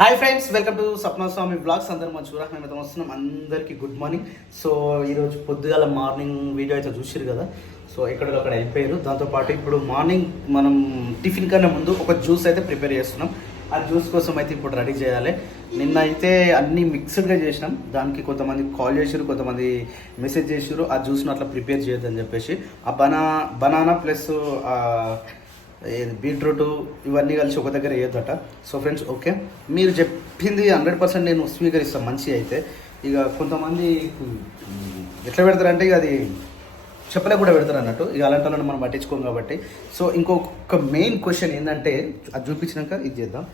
Hi friends, welcome to Sapna Swami blogs. అందరూ మంచిగా మేమైతే వస్తున్నాం. అందరికీ గుడ్ మార్నింగ్. సో ఈరోజు పొద్దుగాల మార్నింగ్ వీడియో అయితే చూసారు కదా. సో ఎక్కడికి అక్కడ అయిపోయారు. దాంతోపాటు ఇప్పుడు మార్నింగ్ మనం టిఫిన్ కన్నా ముందు ఒక జ్యూస్ అయితే ప్రిపేర్ చేస్తున్నాం. ఆ జ్యూస్ కోసం అయితే ఇప్పుడు రెడీ చేయాలి. నిన్న అయితే అన్నీ మిక్స్డ్గా చేసినాం. దానికి కొంతమంది కాల్ చేసారు, కొంతమంది మెసేజ్ చేసారు ఆ జ్యూస్ను అట్లా ప్రిపేర్ చేయొద్దని చెప్పేసి. ఆ బనానా ప్లస్ బీట్రూట్ ఇవన్నీ కలిసి ఒక దగ్గర వేయొద్దట. సో ఫ్రెండ్స్, ఓకే, మీరు చెప్పింది 100% నేను స్వీకరిస్తాను. మంచి అయితే ఇక కొంతమంది ఎట్లా పెడతారంటే ఇక అది చెప్పలే కూడా పెడతారు అన్నట్టు. ఇక అలాంటి వాళ్ళని మనం పట్టించుకోం కాబట్టి. సో ఇంకొక మెయిన్ క్వశ్చన్ ఏంటంటే, అది చూపించినాక ఇది చేద్దాం.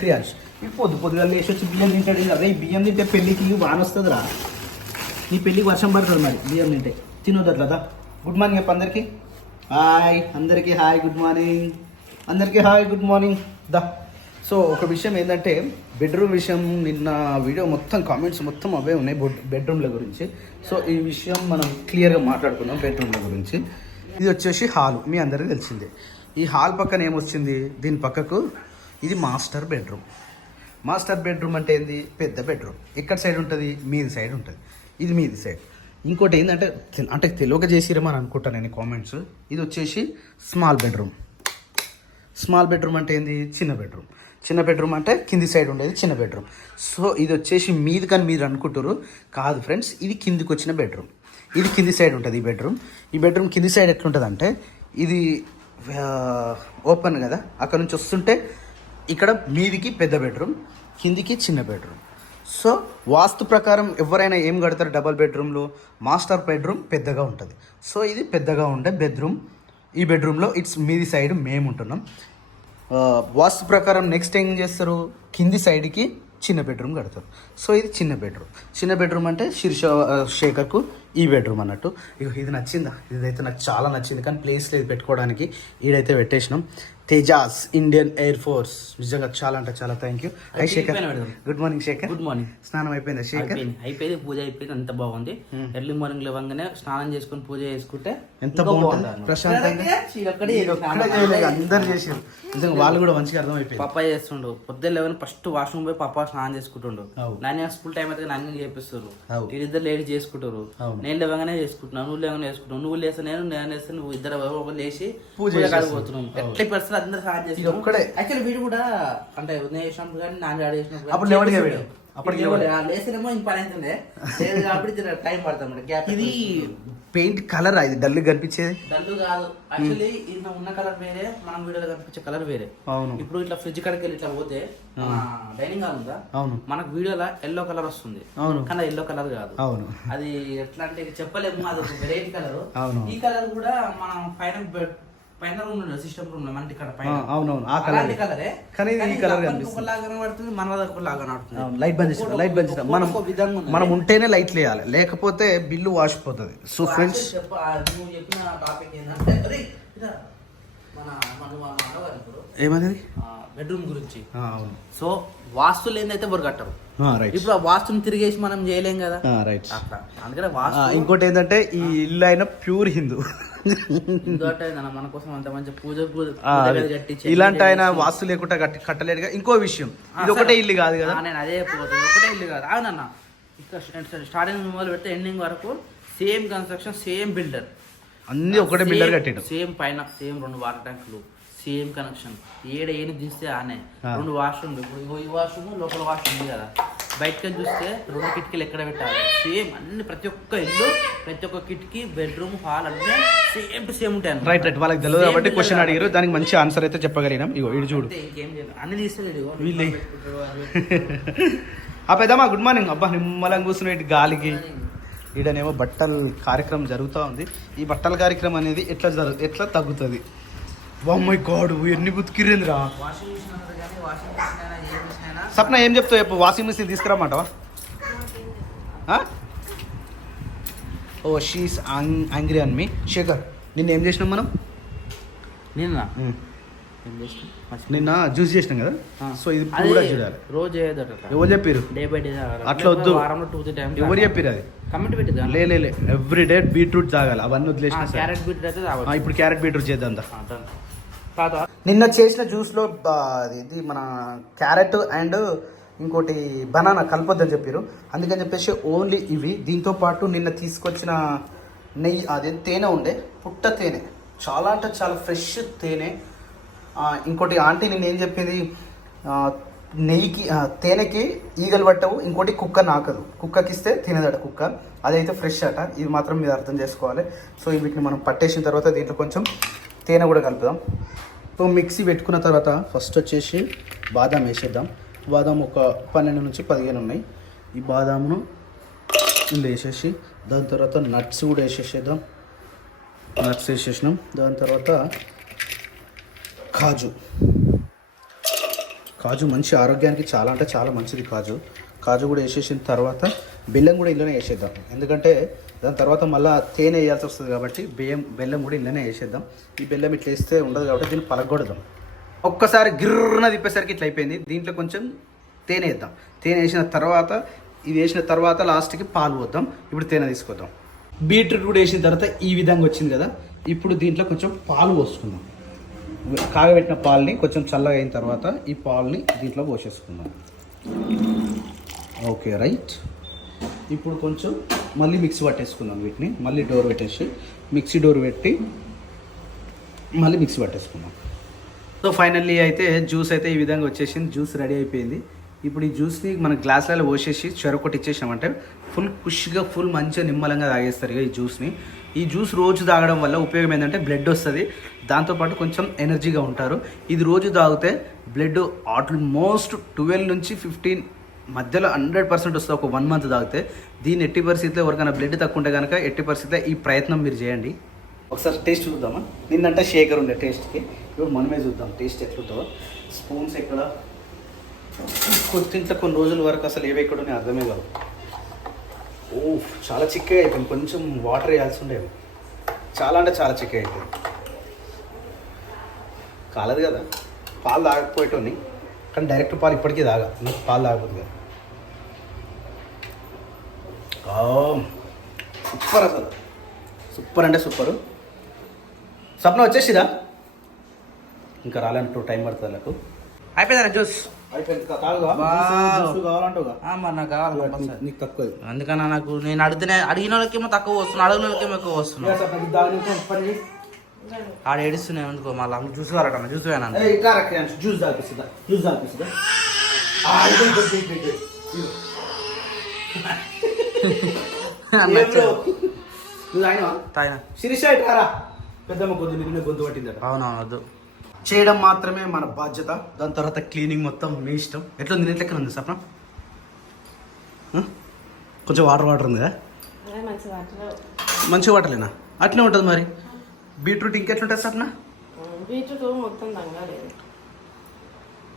క్రియాన్స్ ఈ పొద్దుగా లేచి వచ్చి బియ్యం తింటాడు. అదే ఈ బియ్యం తింటే పెళ్ళికి వాన వస్తుంది రా. ఈ పెళ్ళికి వర్షం పడుతుంది. మరి బియ్యం తింటే తినొద్దు అట్లా. గుడ్ మార్నింగ్ చెప్ప అందరికీ. హాయ్ అందరికీ, హాయ్ గుడ్ మార్నింగ్ అందరికీ, హాయ్ గుడ్ మార్నింగ్ దా. సో ఒక విషయం ఏంటంటే, బెడ్రూమ్ విషయం నిన్న వీడియో మొత్తం కామెంట్స్ మొత్తం అవే ఉన్నాయి బెడ్రూమ్ల గురించి. సో ఈ విషయం మనం క్లియర్గా మాట్లాడుకుందాం బెడ్రూమ్ల గురించి. ఇది వచ్చేసి హాల్, మీ అందరికీ తెలిసిందే. ఈ హాల్ పక్కన ఏమొచ్చింది, దీని పక్కకు ఇది మాస్టర్ బెడ్రూమ్. మాస్టర్ బెడ్రూమ్ అంటే ఏంది, పెద్ద బెడ్రూమ్. ఇక్కడ సైడ్ ఉంటుంది, మీది సైడ్ ఉంటుంది, ఇది మీది సైడ్. ఇంకోటి ఏంటంటే, అంటే తెలియక చేసిరేమో అని అనుకుంటాను నేను కామెంట్స్. ఇది వచ్చేసి స్మాల్ బెడ్రూమ్. స్మాల్ బెడ్రూమ్ అంటే ఏంది, చిన్న బెడ్రూమ్. చిన్న బెడ్రూమ్ అంటే కింది సైడ్ ఉండేది చిన్న బెడ్రూమ్. సో ఇది వచ్చేసి మీది కానీ మీరు అనుకుంటారు, కాదు ఫ్రెండ్స్, ఇది కిందికి వచ్చిన బెడ్రూమ్. ఇది కింది సైడ్ ఉంటుంది ఈ బెడ్రూమ్. ఈ బెడ్రూమ్ కింది సైడ్ ఎట్లుంటుంది అంటే, ఇది ఓపెన్ కదా, అక్కడ నుంచి వస్తుంటే ఇక్కడ మీదికి పెద్ద బెడ్రూమ్, కిందికి చిన్న బెడ్రూమ్. సో వాస్తు ప్రకారం ఎవరైనా ఏం కడతారు, డబల్ బెడ్రూమ్లో మాస్టర్ బెడ్రూమ్ పెద్దగా ఉంటుంది. సో ఇది పెద్దగా ఉండే బెడ్రూమ్. ఈ బెడ్రూమ్లో ఇట్స్ మీది సైడ్ మేము ఉంటున్నాం. వాస్తు ప్రకారం నెక్స్ట్ ఏం చేస్తారు, కింది సైడ్కి చిన్న బెడ్రూమ్ కడతారు. సో ఇది చిన్న బెడ్రూమ్. చిన్న బెడ్రూమ్ అంటే శేఖర్కు ఈ బెడ్రూమ్ అన్నట్టు. ఇక ఇది నచ్చిందా, ఇదైతే నాకు చాలా నచ్చింది. కానీ ప్లేస్ లేదు పెట్టుకోవడానికి, ఈడైతే పెట్టేసినాం. తేజాస్ ఇండియన్ ఎయిర్ ఫోర్స్, నిజంగా చాలా అంటే చాలా thank you. Hi Shekhar, good morning Shekhar. Good morning. స్నానం అయిపోయిందా శేఖర్? అయిపోయింది, పూజ అయిపోయింది, అంత బాగుంది. ఎర్లీ మార్నింగ్ లేవగానే స్నానం చేసుకుని పూజ చేసుకుంటే ఎంత బాగుంటుంది, ప్రశాంతంగా. అందరు చేసారు నిజంగా, వాళ్ళు కూడా మంచిగా అర్థం అయిపోయింది. పప్పా చేస్తుండు పొద్దున్న లేవని ఫస్ట్ వాష్రూమ్ పోయి పప్పా స్నానం చేసుకుంటుండు. నాన్న స్కూల్ టైం అయితే నాన్న చేపిస్తారు, వీళ్ళిద్దరు లేడీ చేసుకుంటారు. నేను లేవగానే చేసుకుంటున్నాను, నువ్వు లేవగానే చేసుకుంటావు. నువ్వు లేస్తే నేను వేస్తే నువ్వు ఇద్దరు లేచి పూజ కాడిపోతున్నాం. ఎట్లా పరిస్థితి అందరూ సాయం చేస్తున్నాం. యాక్చువల్లీ వీడు కూడా అంటే ఉదయం చేసినప్పుడు కానీ నాన్న డాడీ చేసినప్పుడు లేసేమో ఇంక పని అవుతుండే కాబట్టి టైం పడతాం. ఇది పెయింట్ కలర్, ఇది డల్ కనిపించేది. డల్ కాదు, యాక్చువల్లీ ఇది ఉన్న కలర్ వేరే, మనం వీడియోలో కనిపించే కలర్ వేరే. అవును. ఇప్పుడు ఇట్లా ఫ్రిడ్జ్ కాడికి వెళ్ళి ఇట్లా పోతే డైనింగ్ హాల్ ఉందా, అవును, మనకు వీడియోలో ఎల్లో కలర్ వస్తుంది. అవును, కానీ ఎల్లో కలర్ కాదు. అవును, అది ఎట్లా అంటే చెప్పలేము, అది ఒక వెరైటీ కలర్. ఈ కలర్ కూడా మనం పైన రూమ్ లో సిస్టమ్ రూమ్ లో మన ఇక్కడ పైన, అవునవును, ఆ కలర్ కలరే. కానీ ఈ కలర్ కనబడుతుంది, మన లాగా కనబడుతుంది. లైట్ బంద్ చేస్తాం, లైట్ బంద్ చేస్తాం. మనం ఉంటేనే లైట్ వేయాలి, లేకపోతే బిల్లు వాసిపోతుంది. సో ఫ్రెండ్స్, నువ్వు చెప్పిన టాపిక్ ఏంటంటే ఏమది బెడ్రూమ్ గురించి. సో వాస్తులు ఏందైతే ఎవరు కట్టరు. ఇప్పుడు ఆ వాస్తుని తిరిగేసి మనం చేయలేం కదా. రైట్. అందుకనే వాస్తు. ఇంకోటి ఏంటంటే, ఈ ఇల్లు అయినా ప్యూర్ హిందూ. మన కోసం అంత మంచి పూజ ఇలాంటి ఆయన వాస్తు లేకుండా కట్టలేడుగా. ఇంకో విషయం, ఇది ఒకటే ఇల్లు కాదు కదా. నేను అదే ఒకటే ఇల్లు కాదు. అవునన్న, ఇక్కడ స్టార్టింగ్ మొదలు పెడితే ఎండింగ్ వరకు సేమ్ కన్స్ట్రక్షన్, సేమ్ బిల్డర్, అన్ని ఒకటే బిల్డర్ కట్టాడు. సేమ్ పైన సేమ్ 2 వాటర్ ట్యాంకులు, సేమ్ కనెక్షన్. ఏని తీస్తే ఆనే 2 వాష్రూమ్లు. ఇప్పుడు ఈ వాష్రూమ్ లోపల వాష్రూమ్ ఉంది కదా, బయటకి చూస్తే 2 కిటికీలు ఎక్కడ పెట్టాలి. సేమ్ అన్ని ప్రతి ఒక్క ఇల్లు, ప్రతి ఒక్క కిటికీ, బెడ్రూమ్, హాల్ అన్నీ సేమ్ టు సేమ్ ఉంటాయి. Right right. వాళ్ళకి తెలియదు కాబట్టి క్వశ్చన్ అడిగారు, దానికి మంచి ఆన్సర్ అయితే చెప్పగలిగినాం. ఇగో ఇటు చూడు, ఇంకేం లేదు, అన్ని తీస్తే వీళ్ళే. ఆ పెద్దమ్మా గుడ్ మార్నింగ్. అబ్బా నిమ్మలం కూర్చున్న ఇటు గాలికి. ఈడనేమో బట్టల కార్యక్రమం జరుగుతూ ఉంది. ఈ బట్టల కార్యక్రమం అనేది ఎట్లా తగ్గుతుంది. ఓ మై గాడ్, ఎన్ని బుతికిరేంద్రా. సప్న ఏం చెప్తావు చెప్పు, వాషింగ్ మిషన్ తీసుకురామంటావా? ఓ షీస్ యాంగ్రీ అన్ మీ. శేఖర్, నిన్న ఏం చేసినాం మనం? నిన్న జ్యూస్ చేసినాం కదా. సో ఇది కూడా చూడాలి, రోజు ఎవరు చెప్పారు? డే బై డే అట్లా వద్దు. ఎవరు చెప్పారు అది? కమెంట్ పెట్టిందా? లే ఎవ్రీ డే బీట్రూట్ తాగాలి, అవన్నీ వదిలేసిన. క్యారెట్ బీట్రూట్ అయితే ఇప్పుడు క్యారెట్ బీట్రూట్ చేద్దాం. నిన్న చేసిన జ్యూస్లో ఇది మన క్యారెట్ అండ్ ఇంకోటి బనానా కలపొద్దని చెప్పారు. అందుకని చెప్పేసి ఓన్లీ ఇవి. దీంతో పాటు నిన్న తీసుకొచ్చిన నెయ్యి, అదే తేనె ఉండే, పుట్ట తేనె, చాలా అంటే చాలా ఫ్రెష్ తేనె. ఇంకోటి ఆంటీ నిన్న ఏం చెప్పింది, నెయ్యికి తేనెకి ఈగలు పట్టవు, ఇంకోటి కుక్క నాకదు, కుక్కకి ఇస్తే తినదట కుక్క, అదైతే ఫ్రెష్ అట. ఇది మాత్రం మీరు అర్థం చేసుకోవాలి. సో వీటిని మనం పట్టేసిన తర్వాత దీంట్లో కొంచెం తేనె కూడా కలుపుదాం. సో మిక్సీ పెట్టుకున్న తర్వాత ఫస్ట్ వచ్చేసి బాదాం వేసేద్దాం. బాదాం ఒక 12 నుంచి 15 ఉన్నాయి. ఈ బాదాంను ఇందులో వేసేసి దాని తర్వాత నట్స్ కూడా వేసేసేద్దాం. నట్స్ వేసేసినాం. దాని తర్వాత కాజు మంచి ఆరోగ్యానికి చాలా అంటే చాలా మంచిది. కాజు కూడా వేసేసిన తర్వాత బెల్లం కూడా ఇంట్లోనే వేసేద్దాం. ఎందుకంటే దాని తర్వాత మళ్ళీ తేనె వేయాల్సి వస్తుంది కాబట్టి బెల్లం కూడా ఇంట్లోనే వేసేద్దాం. ఈ బెల్లం ఇట్లా వేస్తే ఉండదు కాబట్టి దీన్ని పలగొడదాం. ఒక్కసారి గిర్రన తిప్పేసరికి ఇట్లా అయిపోయింది. దీంట్లో కొంచెం తేనె వేద్దాం. తేనె వేసిన తర్వాత ఇది వేసిన తర్వాత లాస్ట్కి పాలు పోద్దాం. ఇప్పుడు తేనె తీసుకొద్దాం. బీట్రూట్ కూడా వేసిన తర్వాత ఈ విధంగా వచ్చింది కదా. ఇప్పుడు దీంట్లో కొంచెం పాలు పోసుకుందాం. కాగబెట్టిన పాలని కొంచెం చల్లగా అయిన తర్వాత ఈ పాలని దీంట్లో పోసేసుకుందాం. Okay right. ఇప్పుడు కొంచెం మళ్ళీ మిక్సీ పట్టేసుకుందాం. వీటిని మళ్ళీ డోర్ పెట్టేసి మిక్సీ డోర్ పెట్టి మళ్ళీ మిక్సీ పట్టేసుకుందాం. సో ఫైనల్లీ అయితే జ్యూస్ అయితే ఈ విధంగా వచ్చేసింది. జ్యూస్ రెడీ అయిపోయింది. ఇప్పుడు ఈ జ్యూస్ని మన గ్లాసులలో పోసేసి చెరొకటి ఇచ్చేసామంటే ఫుల్ ఖుషిగా ఫుల్ మంచిగా నిమ్మలంగా తాగేస్తారు ఇక ఈ జ్యూస్ని. ఈ జ్యూస్ రోజు తాగడం వల్ల ఉపయోగం ఏంటంటే బ్లడ్ వస్తుంది, దాంతోపాటు కొంచెం ఎనర్జీగా ఉంటారు. ఇది రోజు తాగితే బ్లడ్ ఆల్మోస్ట్ 12 నుంచి 15 మధ్యలో 100% వస్తుంది ఒక 1 మంత్ తాగితే. దీన్ని ఎట్టి పరిస్థితిలో ఎవరికైనా బ్లడ్ తక్కువ ఉంటే కనుక ఎట్టి పరిస్థితిలో ఈ ప్రయత్నం మీరు చేయండి. ఒకసారి టేస్ట్ చూద్దామా. నిన్నంటే షేకర్ ఉండే టేస్ట్కి, ఇప్పుడు మనమే చూద్దాం టేస్ట్ ఎట్లుంటుందో. స్పూన్స్ ఎక్కడ కొద్దింట్లో కొన్ని రోజుల వరకు అసలు ఏవి ఎక్కడో నేను అర్థమే కాదు. ఓ చాలా చిక్కగా అయిపోయింది. కొంచెం వాటర్ వేయాల్సి ఉండేవి. చాలా అంటే చాలా చిక్కగా అయిపోయింది. కాలేదు కదా, పాలు తాగకపోయేటోని, కానీ డైరెక్ట్ పాలు ఇప్పటికీ తాగా. నీకు పాలు తాగకపోతే కదా. సూపర్, అసలు సూపర్ అంటే సూపరు. స్వప్న వచ్చేసిరా? ఇంకా రాలంటూ టైం పడుతుంది నాకు. అయిపోయిందా జ్యూస్? అయిపోయింది. కావాలంటావుగా? నాకు కావాలి. నీకు తక్కువ. అందుకన్నా నాకు నేను అడిగిన వాళ్ళకేమో తక్కువ వస్తున్నాను, అడిగిన వాళ్ళకేమో ఎక్కువ వస్తున్నాను. ఆడ ఏడుస్తున్నాయి ఎందుకో మళ్ళీ జ్యూస్ కావాలట. జ్యూస్ వేనా? జ్యూస్ తాగిస్తుందా? జ్యూస్ తాగిస్తుందా? శిరీష ఇట్రారా. పెద్దమ్మ గొంతు పట్టిందట. అవునవును, వద్దు. చేయడం మాత్రమే మన బాధ్యత. దాని తర్వాత క్లీనింగ్ మొత్తం మీ ఇష్టం. ఎట్లా ఉంది? నేను లెక్కన ఉంది సప్న. కొంచెం వాటర్ ఉంది కదా. మంచి వాటర్లేనా? అట్లే ఉంటుంది మరి. బీట్రూట్ ఇంకెట్లుంటుంది సప్న?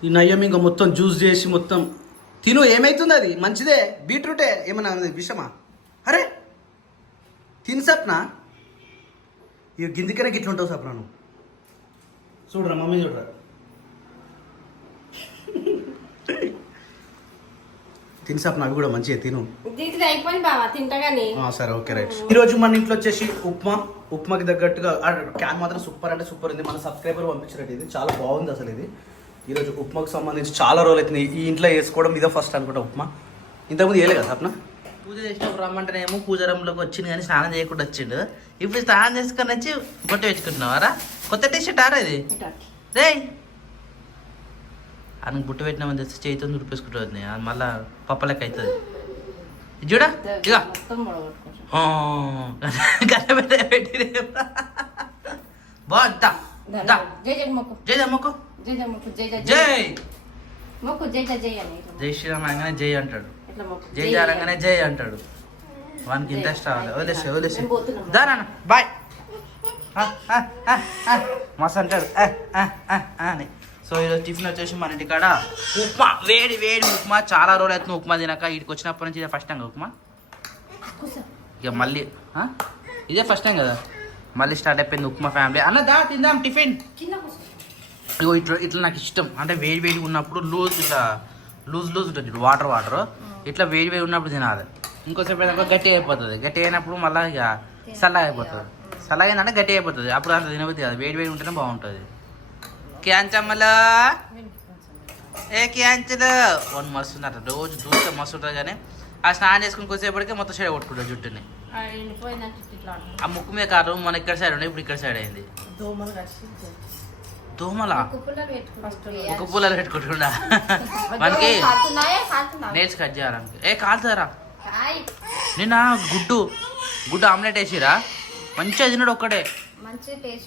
ఈ నయ్యం ఇంకా మొత్తం జ్యూస్ చేసి మొత్తం తిను. ఏమైతుంది? అది మంచిదే. బీట్రూటే. ఏమన్నా విషమా? అరే తిను సప్న. ఇక గిందికనే గిట్లుంటావు సప్న నువ్వు. చూడరా మమ్మీ, చూడరా. తిని సప్న అవి కూడా మంచిగా తిను. సరే ఓకే రైట్. ఈరోజు మన ఇంట్లో వచ్చేసి ఉప్మాకి తగ్గట్టుగా క్యాన్ మాత్రం సూపర్ అంటే సూపర్ ఉంది. మన సబ్స్క్రైబర్ పంపించినట్టు ఇది చాలా బాగుంది అసలు. ఇది ఈరోజు ఉప్మాకి సంబంధించి చాలా రోజులు అవుతుంది ఈ ఇంట్లో వేసుకోవడం. ఇదే ఫస్ట్ అనుకుంటా ఉప్మా. ఇంతకుముందు వేయలే కదా సప్న? పూజ చేసినప్పుడు రమ్మంటేనేమో పూజ రూమ్లోకి వచ్చింది కానీ స్నానం చేయకుండా వచ్చిండు. ఇప్పుడు స్నానం చేసుకొని వచ్చి బొట్ట పెట్టుకుంటున్నావారా? కొత్త టీషర్ట్ ఆరా ఇది? రే అని బుట్ట పెట్టినామని తెస్తే చేతితో దుడిపేసుకుంటుంది. మళ్ళా పప్పలెక్క అవుతుంది. చూడా ఇక పెట్టి బాగుందా? జై శ్రీరామ్ అనగానే జై అంటాడు, జై అనగానే జై అంటాడు. వానికి ఇంట్రెస్ట్ రావాలి. వదిలేసి దానా బాయ్ మస్తు అంటాడు అని. సో ఈరోజు టిఫిన్ వచ్చేసి మన ఇంటికాడ ఉప్మా, వేడి వేడి ఉప్మా. చాలా రోజులు అవుతుంది ఉప్మా తినక. ఇక్కడికి వచ్చినప్పటి నుంచి ఇదే ఫస్ట్ టైం ఉప్మా. ఇక మళ్ళీ ఇదే ఫస్ట్ టైం కదా, మళ్ళీ స్టార్ట్ అయిపోయింది ఉప్మా ఫ్యామిలీ. అన్నదా తిందాం టిఫిన్. ఇగో ఇట్లా నాకు ఇష్టం. అంటే వేడి వేడి ఉన్నప్పుడు ఇట్లా లూజ్ ఉంటుంది వాటర్ ఇట్లా వేడి వేడి ఉన్నప్పుడు తినాలి. ఇంకోసేపు అయినాక గట్టి అయిపోతుంది. గట్టి అయినప్పుడు మళ్ళీ ఇక చల్లగా అయిపోతుంది. చల్లగా ఏంటంటే గట్టి అయిపోతుంది. అప్పుడు అంత తినబుద్ధి కాదు. వేడి వేడి ఉంటేనే బాగుంటుంది. క్యాంచమ్మలా ఏ క్యాంచెలు వన్ మస్తు ఉందట రోజు చూస్తే మస్తు ఉంటుంది కానీ ఆ స్నానం చేసుకుని కొద్దిసేపటికే మొత్తం చెడ కొట్టుకుంటారు జుట్టుని ఆ ముక్కు మీద కాదు మన ఇక్కడ సైడ్ ఉండే ఇప్పుడు ఇక్కడ సైడ్ అయింది దోమలా ఒక పుల్లలు పెట్టుకుంటుండా మనకి నేర్చి కట్ చేయాలనుకో ఏ కాలుతారా నిన్న గుడ్డు ఆమ్లెట్ వేసిరా మంచిగా తిన్నాడు ఒక్కడే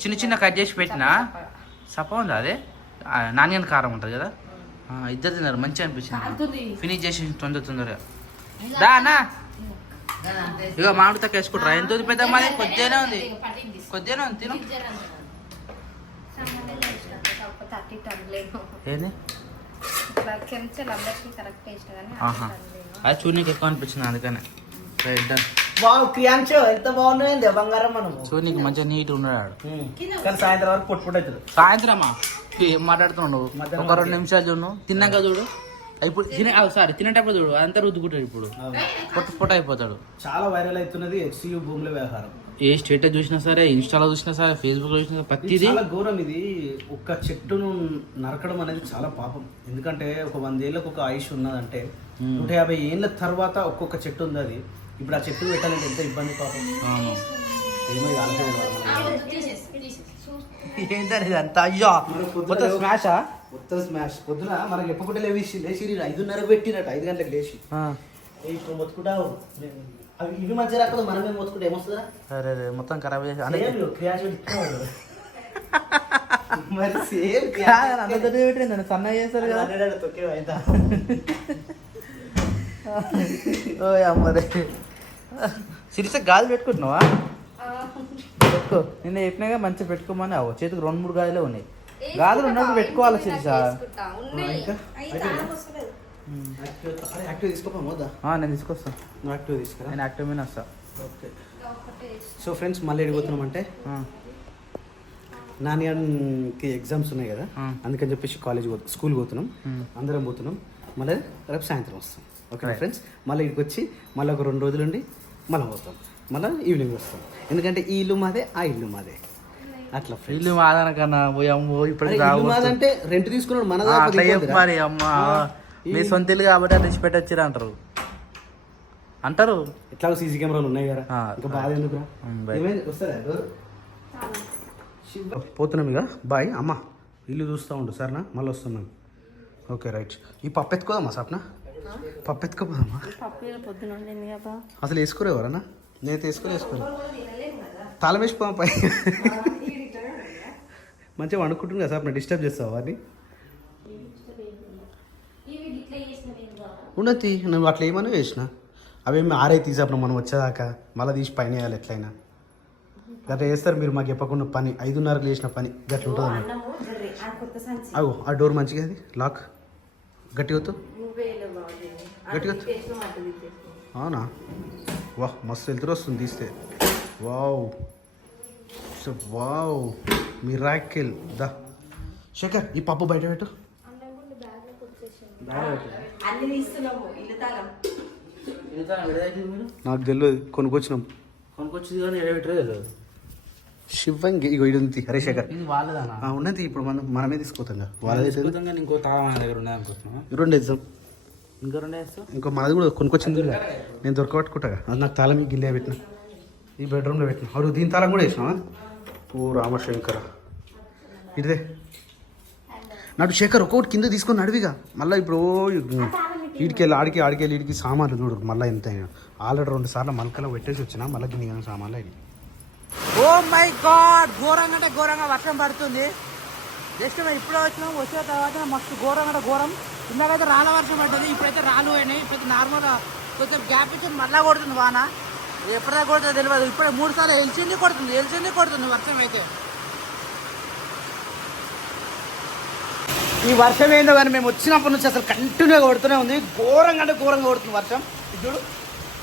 చిన్న చిన్న కట్ చేసి పెట్టినా సప ఉంది అదే నాణ్యత కారం ఉంటుంది కదా ఇద్దరు తిన్నారు మంచిగా అనిపించింది ఫినిష్ చేసి తొందరగా దానా ఇక మామిడి తక్కువ వేసుకుంటారా ఎంత ఉంది పెద్ద మాది కొద్దిగానే ఉంది తిను ఏంది అది చూడనీకి ఎక్కువ అనిపించింది అందుకనే ఎంత బాగున్నాయండి బంగారం మనం చూడనీకి మంచిగా నీట్ ఉన్నాడు కానీ సాయంత్రం వరకు పొట్టు అవుతుంది సాయంత్రమా ఏం మాట్లాడుతున్నావు ఒక 2 నిమిషాలు చూడు తిన్నాక చూడు ఇప్పుడు తినేటప్పుడు చూడు అంతా రుద్దుకుంటాడు ఇప్పుడు పొట్ట అయిపోతాడు చాలా వైరల్ అవుతున్నది హెచ్సియు భూముల వ్యవహారం ఏ స్టేటస్ చూసినా సరే ఇన్స్టాలో చూసినా సరే ఫేస్బుక్ లో చూసినా ప్రతిదీ చాలా ఘోరం ఇది ఒక్క చెట్టును నరకడం అనేది చాలా పాపం ఎందుకంటే ఒక 100 ఏళ్ళకు ఒక ఆయుష్ ఉన్నదంటే 150 ఏళ్ళ తర్వాత ఒక్కొక్క చెట్టు ఉంది అది ఇప్పుడు ఆ చెట్టు పెట్టాలంటే ఎంత ఇబ్బంది పాపం ఏమో ఏంటనేది అంత అయ్యో స్మాషా మొత్తం స్మాష్ పొద్దున మనకి ఎప్పటి లేచి 5:30 పెట్టినట్టు 5 గంటలకు లేచి ఇప్పుడు మొత్తుకుంటావు అవి ఇవి మంచిగా రాకపోతే మనమే మొత్తుకుంటే ఏమొస్తుందా సరే మొత్తం ఖరాబ్ చేసి మరి సేమ్ పెట్టింది సన్నగా చేస్తారు కదా ఓ అమ్మరే సిరిస గాజు పెట్టుకుంటున్నావా పెట్టుకో నిన్న చెప్పినాగా మంచిగా పెట్టుకోమని చేతికి 2-3 గాజులే ఉన్నాయి గాజులు ఉన్నప్పుడు పెట్టుకోవాలి సిరిస నేను తీసుకొస్తాను నేను యాక్టివ్ మీద వస్తా ఓకే సో ఫ్రెండ్స్ మళ్ళీ వెళ్ళిపోతున్నామంటే నాన్నకి ఎగ్జామ్స్ ఉన్నాయి కదా అందుకని చెప్పేసి స్కూల్ పోతున్నాం అందరం పోతున్నాం మళ్ళీ రేపు సాయంత్రం వస్తాం ఓకే ఫ్రెండ్స్ మళ్ళీ ఇక్కడికి వచ్చి మళ్ళీ ఒక 2 రోజులు ఉండి మళ్ళీ పోతాం మళ్ళీ ఈవినింగ్ వస్తాం ఎందుకంటే ఈ ఇల్లు మాదే ఆ ఇల్లు మాదే అట్లా ఇల్లు మాదనకన్నా పోయాము ఇప్పుడు మాదంటే రెంట్ తీసుకున్నాడు మన మరి అమ్మ మీ సొంత ఇల్లు కాబట్టి అది పెట్టొచ్చిరా అంటారు ఎట్లా సీసీ కెమెరాలు ఉన్నాయి కదా ఇంకా బాధ ఎందుకు వస్తారా పోతున్నాం ఇక బాయ్ అమ్మ ఇల్లు చూస్తూ ఉండు సరేనా మళ్ళీ వస్తున్నాం ఓకే రైట్ ఈ పప్పు ఎత్తుకోదమ్మా సప్న పప్పు ఎత్తుకోపోదమ్మా అసలు వేసుకోరు ఎవరన్నా నేనైతే వేసుకోరు తాళం వేసిపోదాం పై మంచిగా వండుకుంటుంది కదా సార్ డిస్టర్బ్ చేస్తావు అని ఉండతి నువ్వు అట్లా ఏమని వేసిన అవేమి ఆరే తీసేప్పుడు మనం వచ్చేదాకా మళ్ళీ తీసి పైన వేయాలి ఎట్లయినా గట్లా చేస్తారు మీరు మాకు చెప్పకుండా పని 5:30కి చేసిన పని గట్ల ఉంటుంది అగో ఆ డోర్ మంచిగా అది లాక్ గట్టి వద్దు అవునా వాహ్ మస్తు వెళ్తురు వస్తుంది తీస్తే వావ్ వావ్ మిరాకిల్ దా శేఖర్ ఈ పప్పు బయట పెట్టు నాకు తెలియదు కొనుక్కొచ్చినాం శివంగి ఇగో ఇది ఉంది హరే శేఖర్ ఉన్నది ఇప్పుడు మనమే తీసుకుపోతాం వాళ్ళదే ఇంకో తాళం దగ్గర ఉన్నది అనుకుంటున్నాం 2 వేద్దాం ఇంకో మనది కూడా కొనుక్కొచ్చింది నేను దొరకబట్టుకుంటా అది నాకు తాళం ఈ గిల్లే పెట్టిన ఈ బెడ్రూమ్లో పెట్టిన అప్పుడు దీని తాళం కూడా వేసినావా ఓ రామశంకర ఇదే నాడు శేఖర్ ఒక్కొక్కటి కింద తీసుకొని నడివిగా మళ్ళీ ఇప్పుడు ఈడికెళ్ళి ఆడికెళ్ళి ఈడికి సామాన్లు చూడు మళ్ళీ ఎంత ఆల్రెడీ 2 సార్లు మలకలో పెట్టేసి వచ్చినా మళ్ళీ గిన్నె సామాన్లు అయినాయి. ఓ మై గాడ్ ఘోరంగా అంటే ఘోరంగా వర్షం పడుతుంది. జస్ట్ మేము ఇప్పుడే వచ్చిన తర్వాత మస్తు ఘోరం ఇందాకైతే రాళ్ళ వర్షం పడ్డది, ఇప్పుడైతే రాళ్ళు పోయినాయి. ఇప్పుడైతే నార్మల్గా కొంచెం గ్యాప్ ఇచ్చి మళ్ళీ కొడుతుంది వాన. ఎప్పటిదా కొడుతుందో తెలియదు. ఇప్పుడే 3 సార్లు ఎల్చింది కొడుతుంది వర్షం అయితే. ఈ వర్షం ఏందో కానీ మేము వచ్చినప్పటి నుంచి అసలు కంటిన్యూగా కొడుతూనే ఉంది. ఘోరంగా అంటే ఘోరంగా కొడుతుంది వర్షం. చూడు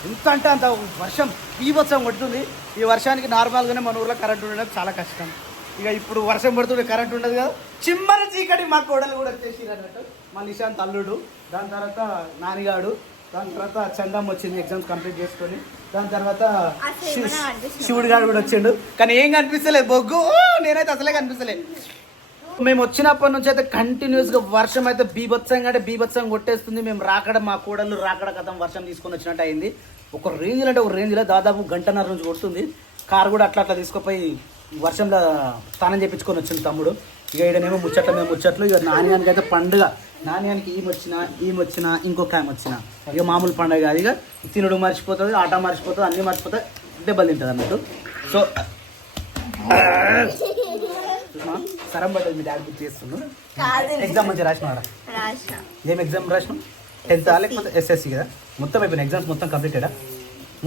ఎంత అంటే అంత వర్షం బీభత్సం కొడుతుంది. ఈ వర్షానికి నార్మల్గానే మన ఊర్లో కరెంట్ ఉండడం చాలా కష్టం. ఇక ఇప్పుడు వర్షం పడుతుంటే కరెంట్ ఉండదు కదా. చిమ్మర చీకటి మా కోడలు కూడా వచ్చేసి అన్నట్టు. మా నిశాంత్ అల్లుడు, దాని తర్వాత నానిగాడు, దాని తర్వాత చందమ్మ వచ్చింది ఎగ్జామ్స్ కంప్లీట్ చేసుకొని. దాని తర్వాత శివుడు గారు కూడా వచ్చిండు. కానీ ఏం కనిపిస్తలేదు బొగ్గు. నేనైతే అసలే కనిపిస్తలేదు. మేము వచ్చినప్పటి నుంచి అయితే కంటిన్యూస్ గా వర్షం అయితే బీభత్సంగా అంటే బీభత్సంగా కొట్టేస్తుంది. మేము రాకడ మా కోడళ్ళు రాకడ కథం వర్షం తీసుకొని వచ్చినట్టు అయింది. ఒక రేంజ్ అంటే ఒక రేంజ్లో దాదాపు గంటన్నర నుంచి కొడుతుంది. కారు కూడా అట్లా అట్లా తీసుకుపోయి వర్షంలో స్నానం చేయించుకొని వచ్చింది తమ్ముడు. ఇక ఈడనేమో ముచ్చట్లు మేము ముచ్చట్లు. ఇక నాణ్యానికి అయితే పండుగ. నాణ్యానికి ఈమె వచ్చినా ఇంకొక ఆమె వచ్చినా ఇక మామూలు పండుగ కాదు. ఇక తినడు మర్చిపోతుంది, ఆట మర్చిపోతుంది, అన్నీ మర్చిపోతుంది, దెబ్బలు తింటుంది అన్నట్టు. సో సరం పడ్డది మీ డాడీ గుర్తు చేస్తున్నాడు. ఎగ్జామ్ మంచిగా రాసినారా? ఏం ఎగ్జామ్ రాసినావు? 10th లేకపోతే SSC కదా? మొత్తం అయిపోయిన ఎగ్జామ్స్ మొత్తం కంప్లీటెడా?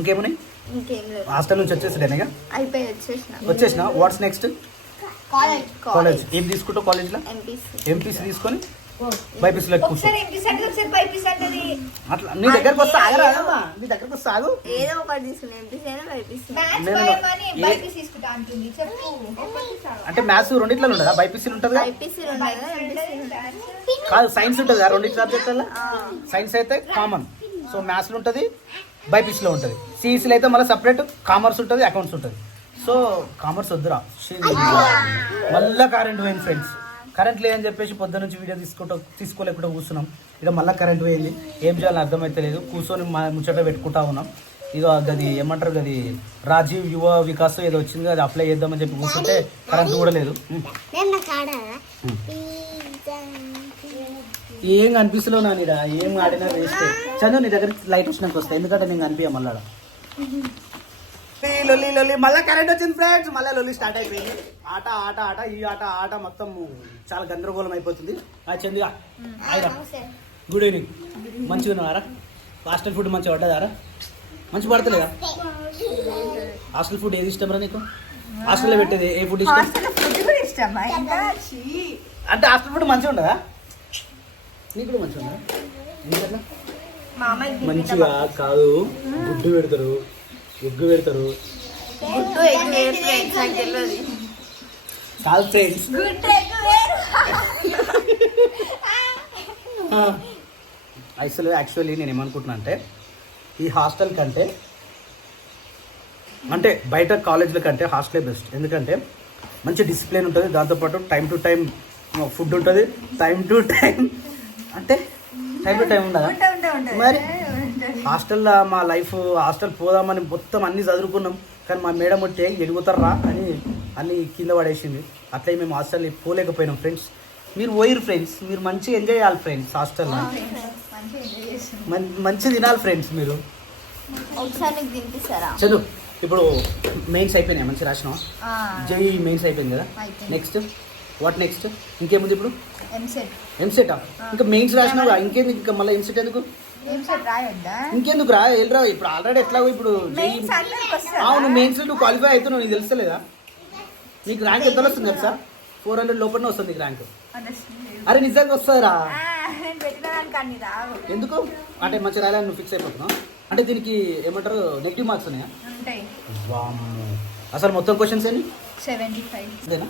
ఇంకేమున్నాయి? హాస్టల్ నుంచి వచ్చేసాడేనా? వచ్చేసిన. What's next? కాలేజ్. ఏం తీసుకుంటావు కాలేజ్లో? ఎంపీసీ తీసుకొని బైపీసీలో కూర్చో. అట్లా నీ దగ్గరకు వస్తా ఆగరాదమ్మా, నీ దగ్గరకు వస్తా ఆగు. అంటే మ్యాథ్స్ రెండిట్లో ఉండదా? బైపీసీలు ఉంటుంది కాదు, సైన్స్ ఉంటుంది కదా రెండింటి సబ్జెక్టులలో. సైన్స్ అయితే కామన్, సో మ్యాథ్స్లో ఉంటుంది, బైపీసీలో ఉంటుంది. సిఈసీలో అయితే మళ్ళీ సపరేట్ కామర్స్ ఉంటుంది, అకౌంట్స్ ఉంటుంది. సో కామర్స్ వద్దురా, మళ్ళీ కరెంట్ పోయింది ఫ్రెండ్స్. కరెంట్ లేదని చెప్పేసి పొద్దున్న నుంచి వీడియో తీసుకోలేకుండా కూర్చున్నాం. ఇక మళ్ళీ కరెంట్ పోయింది. ఏం చేయాలని అర్థమైతే లేదు. కూర్చొని ముచ్చట పెట్టుకుంటా ఉన్నాం. ఇక అది ఏమంటారు, అది రాజీవ్ యువ వికాస్ ఏదో వచ్చింది, అది అప్లై చేద్దామని చెప్పి కూర్చుంటే కరెంట్ కూడా లేదు. ఏం కనిపిస్తలేవు నా నీడ, ఏం ఆడినా వేస్ట్. చదువు నీ దగ్గర లైట్ వచ్చినాక వస్తాయి, ఎందుకంటే నేను కనిపించా మళ్ళా. లొల్లి మళ్ళీ కరెంట్ వచ్చింది ఫ్రెండ్స్. మళ్ళీ లొల్లి స్టార్ట్ అయిపోయింది. ఆట ఈ ఆట మొత్తం చాలా గందరగోళం అయిపోతుంది. చందుగా హాయిరా, గుడ్ ఈవినింగ్. మంచిగా ఉన్నారా? హాస్టల్ ఫుడ్ మంచిగా పడ్డదారా? మంచి పడతలేదా? హాస్టల్ ఫుడ్ ఏది ఇష్టం రా నీకు? హాస్టల్లో పెట్టేది ఏ ఫుడ్ ఇష్టం? అంటే హాస్టల్ ఫుడ్ మంచిగా ఉండదా? నీకు కూడా మంచిగా ఉండదా? ఎందుకట్లా? మంచిగా కాదు, గుడ్డు పెడతారు, ఎగ్గు పెడతారు కాదు ఫ్రెండ్స్. అసలు యాక్చువల్లీ నేను ఏమనుకుంటున్నా అంటే ఈ హాస్టల్ కంటే అంటే బయట కాలేజీల కంటే హాస్టలే బెస్ట్. ఎందుకంటే మంచి డిసిప్లిన్ ఉంటుంది, దాంతోపాటు టైం టు టైం ఫుడ్ ఉంటుంది, టైం టు టైం ఉండదా? మరి హాస్టల్లో మా లైఫ్, హాస్టల్ పోదామని మొత్తం అన్నీ చదువుకున్నాం, కానీ మా మేడం వచ్చే ఎడుగుతారా అని అన్నీ కింద పడేసింది. అట్లే మేము హాస్టల్ పోలేకపోయినాం ఫ్రెండ్స్. మీరు పోయిరు ఫ్రెండ్స్, మీరు మంచిగా ఎంజాయ్ చేయాలి ఫ్రెండ్స్. హాస్టల్లో మంచి తినాలి ఫ్రెండ్స్. మీరు చదువు. ఇప్పుడు మెయిన్స్ అయిపోయినాయి, మంచిగా రాసినావా? జై మెయిన్స్ అయిపోయింది కదా. Next what next? ఇంకేముంది ఇప్పుడు? ఎంసెటా? ఇంకా మెయిన్స్ రాసినావు, ఇంకేంది ఇంకా మళ్ళీ ఎంసెట్ ఎందుకు? ఇంకెందుకు రా, వెళ్ళరా. ఇప్పుడు ఆల్రెడీ ఎట్లాగో ఇప్పుడు అవును మెయిన్స్ నువ్వు క్వాలిఫై అవుతున్నావు, నీకు తెలుస్తలేదా? నీకు ర్యాంక్ ఎంత వస్తుంది తెలుసా? 400 లోపలనే వస్తుంది నీకు ర్యాంక్. అరే నిజంగా వస్తుందిరా. ఎందుకు అంటే మంచిగా రాయాలని నువ్వు ఫిక్స్ అయిపోతున్నావు అంటే దీనికి ఏమంటారు, నెగిటివ్ మార్క్స్ ఉన్నాయా? అసలు మొత్తం క్వశ్చన్స్ ఏంటి? 75.